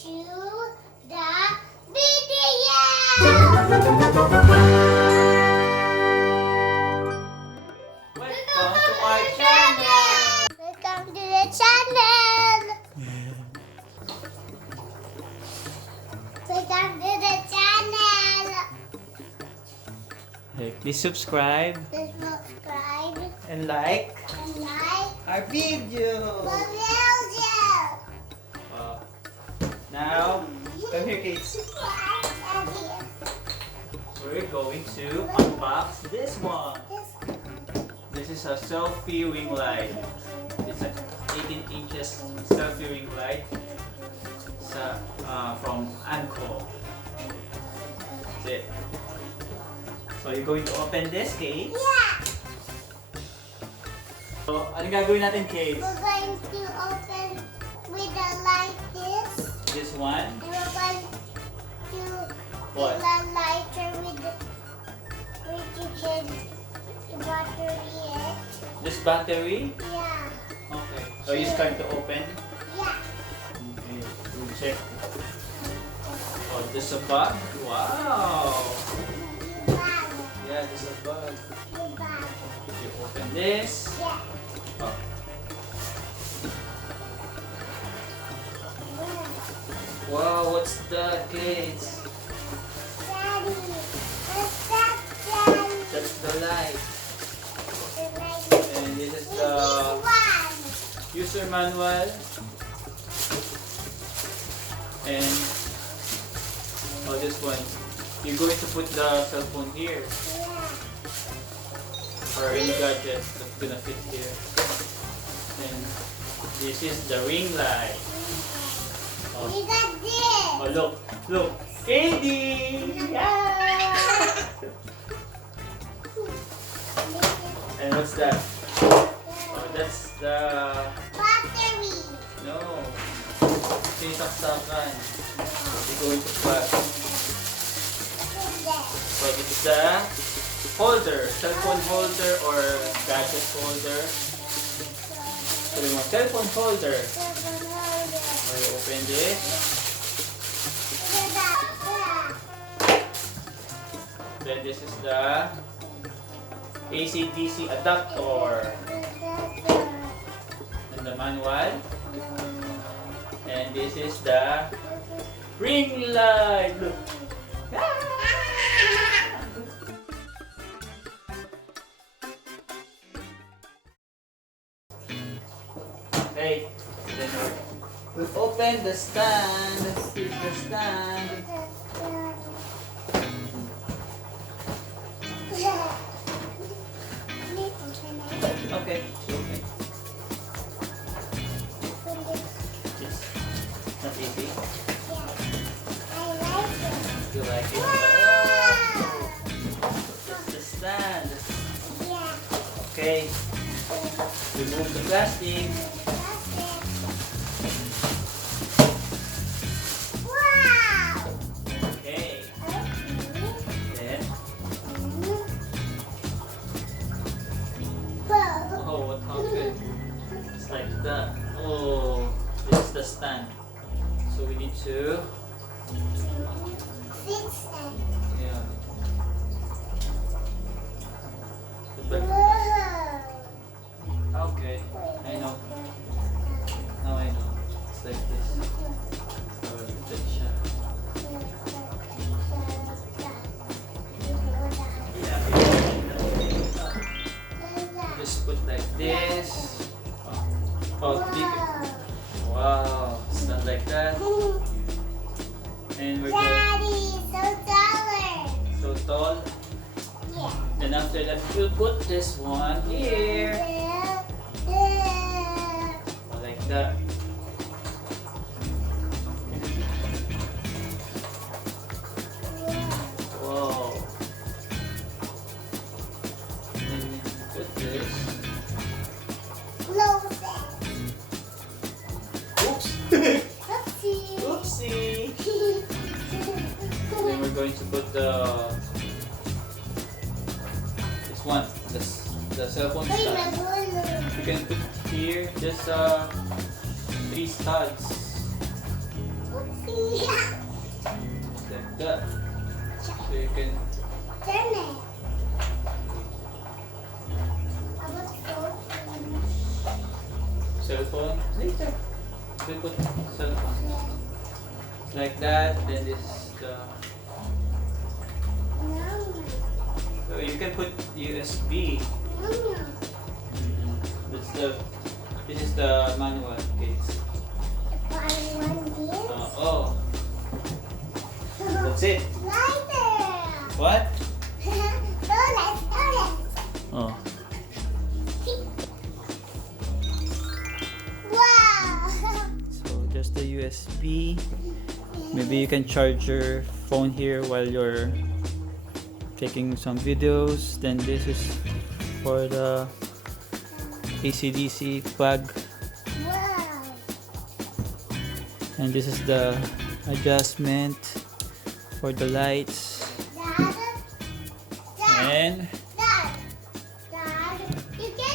to the video! Welcome to our channel! Welcome to the channel! Welcome to the channel! Hey, please subscribe Please subscribe and like and like our video. the video! Now, come here, kids. We're going to unbox this one. This is a selfie ring light. It's an 18 inches selfie ring light from Anko. That's it. So you're going to open this, Kate? Yeah! So, ano gagawin natin, Kate? We're going to open with the light this. This one? And we're going to What? fill a lighter with you can battery it. This battery? Yeah. Okay. So you're going to open? Yeah. Okay. We'll check. Oh, there's a bag? Wow! Bag. Yeah, there's a bag. The bag. You open this. Yeah. Oh. Wow, what's that, kids? Daddy, what's that, Daddy? That's the light. The light. And this is This the one. user manual. And this one. You're going to put the cell phone here. Yeah. Or any gadget that's gonna fit here. And this is the ring light. Oh, We got this. oh look, Katie! Yeah! And what's that? Oh, that's the Battery. no. Sinisaksakan. You're going to plug. So this is the holder, cell phone holder or gadget holder. So you want cell phone holder. So you open this. Then this is the AC/DC adapter and the manual. And this is the ring light. Look. Okay, then we'll open the stand. Let's see the stand. Okay, okay. It's not easy. You like it? Oh, it's the stand. Okay, remove the plastic. Okay, then oh, what happened? It's like that. Oh, this is the stand. So we need to yeah. Okay, I know. Now I know. It's like this. So good siya. Just put like this. Oh, deep. Wow, it's not like that. And we're going Daddy, so taller. so tall. Yeah. Then after that, we'll put this one here. Like that. Wow. Then we put this. Oops. Oopsie. Then we're going to put this one, the cell phone stand. You can put here just 3 studs. Like that. So you can Turn it. About phone. cellphone later. We put cellphone like that. Then this is the. So you can put USB. That's the. This is the manual case. Oh. That's it. What? Oh. So just the USB. Maybe you can charge your phone here while you're taking some videos. Then this is for the AC/DC plug. And this is the adjustment for the lights. And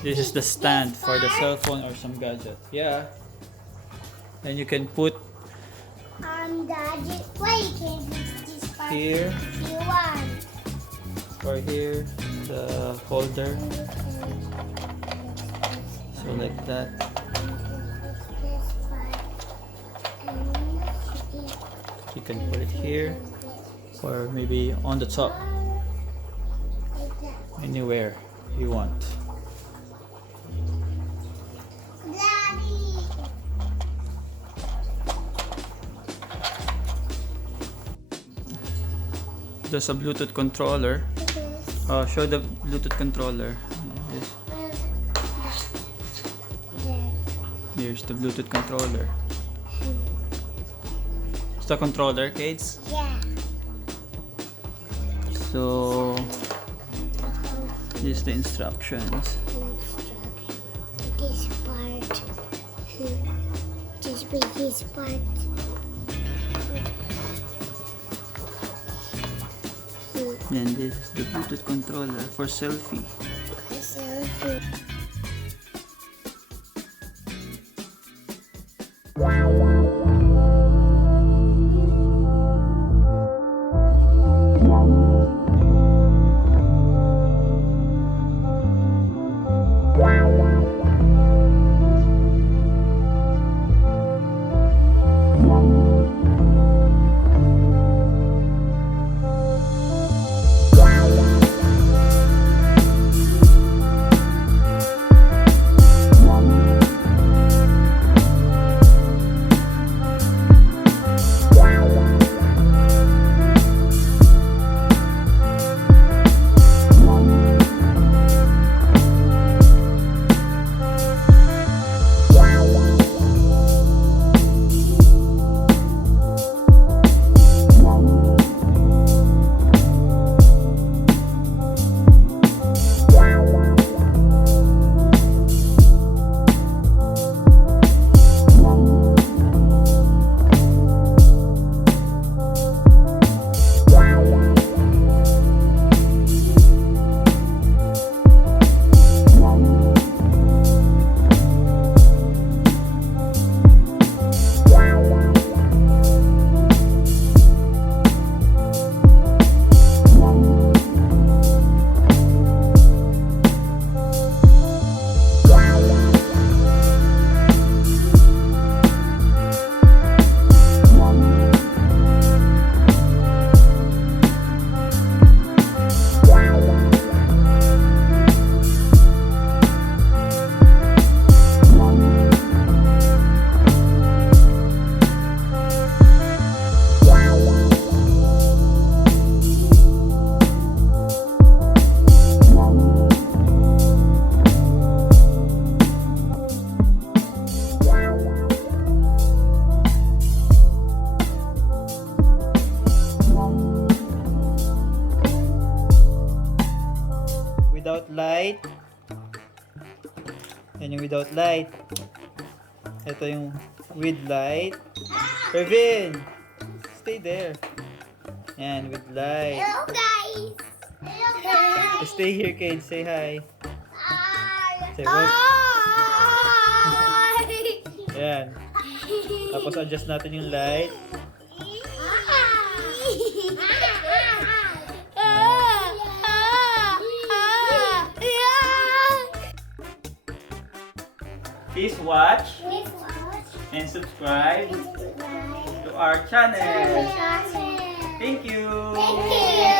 this is the stand for the cell phone or some gadget. Yeah. And you can put Gadget. Why you can use this part here if you want? or here the holder. So like that. You can put it here or maybe on the top, anywhere you want. Daddy. There's a Bluetooth controller. Show the Bluetooth controller. Here's the Bluetooth controller. It's the controller, kids. Yeah. So here's the instructions. This part. Just with this part. And this is the Bluetooth controller for selfie. Selfie. Without light. Yan yung without light. Ito yung with light. Irvin! Stay there. Yan, with light. Hello guys. Hello guys. Stay here, kids. Say hi. Say Hi. what? Yan. Tapos adjust natin yung light. Please watch Please watch and subscribe and subscribe to our channel. to our channel. Thank you. Thank you.